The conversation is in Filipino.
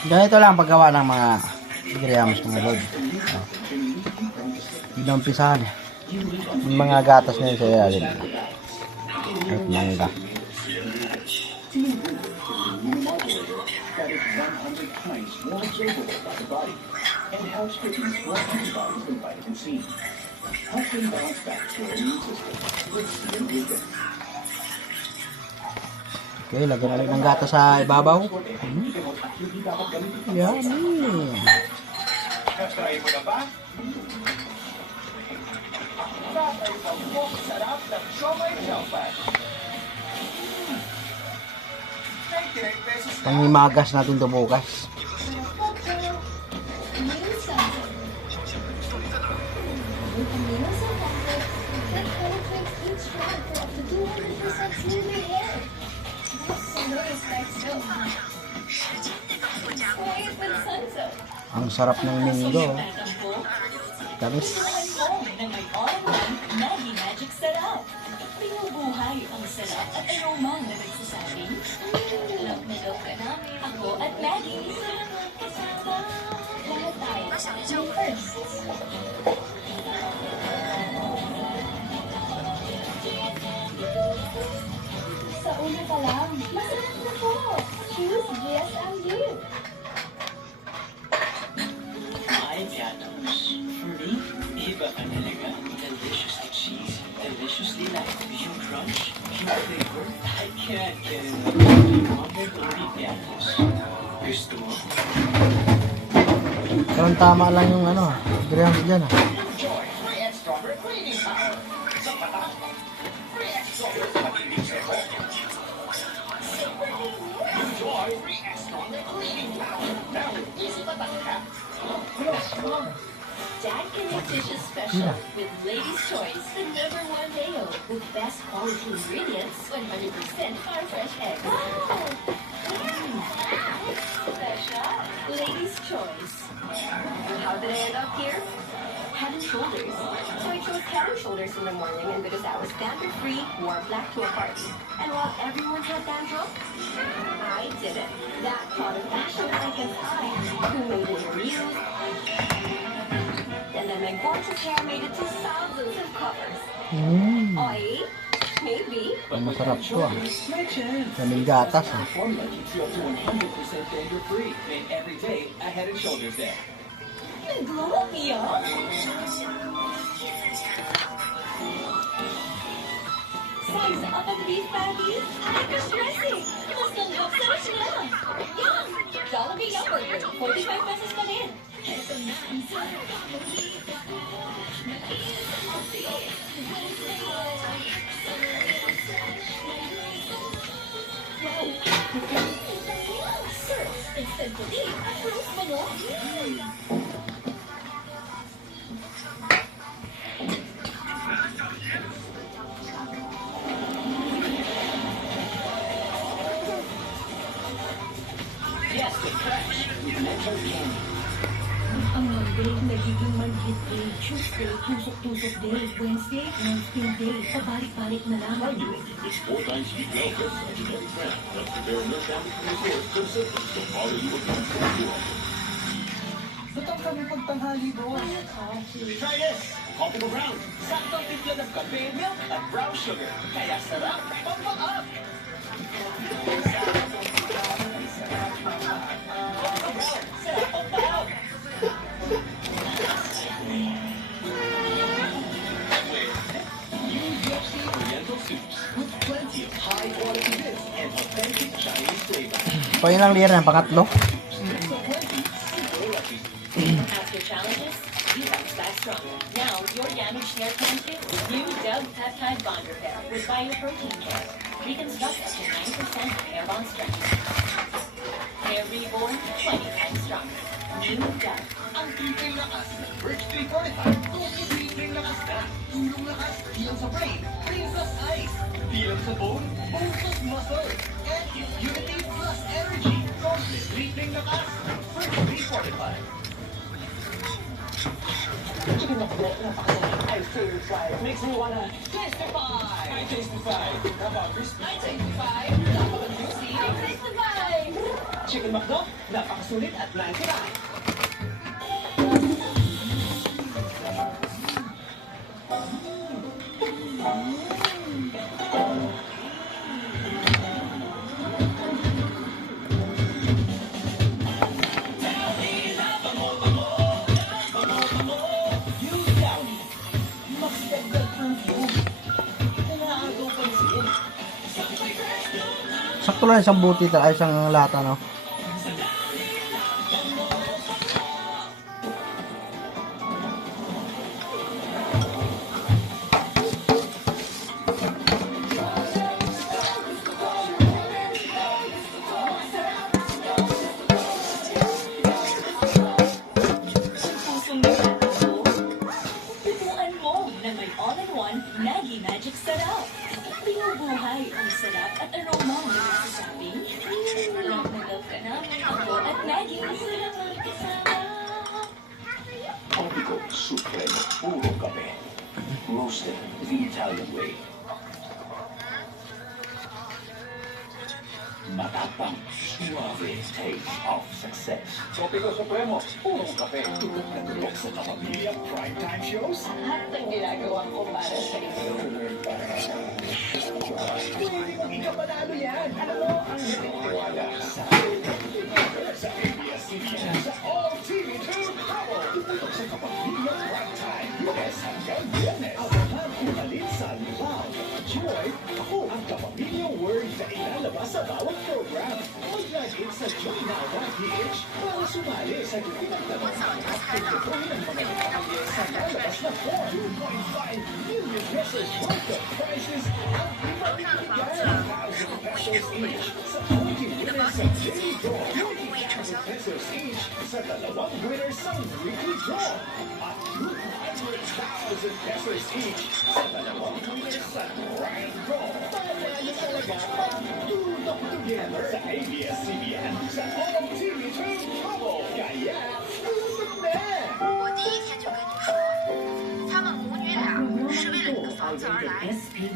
Ganito lang paggawa ng mga grams mga lord. Pinumpisahan. Yung mga gatas na yun sa ilalim. At mangga. Okay, lagyan ulit ng gatas sa ibabaw. Yummy! Pangimagas natin ito bukas. Ang sarap ng minggo. Tamis. Maggie Magic Sarap. Binubuhay ang sarap at aroma na nagsasabing, love na love ka namin. Ako at Maggie. Kasama. Lahat tayo. First. Sa una pa lang, masarap na po. Choose GSMU. My gatos. For me, iba ka talaga. Deliciously cheesy, deliciously light. Yung crunch, yung flavor, I can't get enough. Yung gatos. Gusto mo? Parang tama lang yung grams dyan Enjoy free and stronger cleaning power. Sa mata, free and stronger matinding sebo. Enjoy free and stronger cleaning power. Now with easy matangka. Dad can make dishes special with Lady's Choice, the #1 mayo with best quality ingredients, 100% farm fresh eggs. Special Lady's Choice. How did I end up here? Head and Shoulders. So I chose Head and Shoulders in the morning, and because I was dandruff-free, wore black to a party. And while everyone had dandruff, I didn't. That caught a fashion icon's eye, who made it real. And then my gorgeous hair made it to thousands of covers. Oy, maybe. Ang masarap to My chance. Daming gatas Formula keeps you up to 100% danger free. Made every day a Head and Shoulders day. Nag-glow up yan. Size up ang beef patties. After stressing. Mas tanggap sa sila. Yan! Jollibee Hamburger. 45 pesos pa din. Sir, instant puti. Approve mo no? Yes, the fresh. Mentos candy. Ang Monday, nagiging manhid day. Tuesday, tusok-tusok day. Wednesday, non-skin day. Pabalik-balik na lang. It's 4 times sweet velvet and genetic brand. Let's prepare milk damage from the source to symptoms to follow you again for sure. Ba't ang kami pagtanghali doon? Try this! Coffee Brown. Saktong timpla ng kape, milk at brown sugar. Kaya sarap, pampang-up! Sarap pampang-up! New UFC Oriental Soups with plenty of high-quality bits and authentic Chinese flavor. Ilang layer na, pangatlo. After challenges, you bounce back stronger. Now, your damaged hair can fit with new Dove Peptide Bond Repair with Bioprotein Care. Reconstruct up to 9% of hair bond strength. Hair reborn 20 times stronger. New Dove. Ang tripleng lakas ng Birch 345. Total tripleng lakas na. Tulong lakas, heal sa brain, brain plus eyes. Bilang sa bone, bone plus muscle. And immunity plus energy. Complete tripleng lakas ng Birch 345. I certify. Makes me wanna testify. I testify. How about crispy? I testify. How about juicy? I testify. Chicken McDo, napakasulit at natural. Sakto lang isang buti ay isang lata, no? Tutuan mo na may all-in-one Maggie Magic Sarap. Binubuhay ang sarap at aroma ng nasasabing, love na love ka namin ako at Maggie. Sarap ang kasama. Tropical Supremo Puro Kape. Roasted the Italian way. Matapang, suave taste of success. Tropical Supremo Puro Kape. Tutok na tutok sa kapamilya primetime shows. Lahat ng ginagawa ko para sa iyo. Hindi ka panalo yan. Alam mo, ang wala sa ABS-CBN sa All TV2 Bravo. Tutok sa kapamilya primetime. Lunes hanggang Viernes. Abangan umalit sa Love, Joy, Ako, ang kapamilyang word na ilalabas sa bawat program. Mag-login sa joynow.ph para sumali sa pinagtanong at pagtutuhin ang mga detalye sa lalabas na 2.5 million pesos worth of prizes at ipamibigyan 1,000 pesos each sa 20 winners sa daily draw, 20,000 pesos each sa dalawang winners sa weekly draw, at 200,000 pesos each sa dalawang winners sa grand draw. Panalo talaga pag tutok together sa ABS-CBN sa All TV2 Bravo. Kaya, tutok na! 我第一天就跟你说，他们母女俩是为了你的房子而来。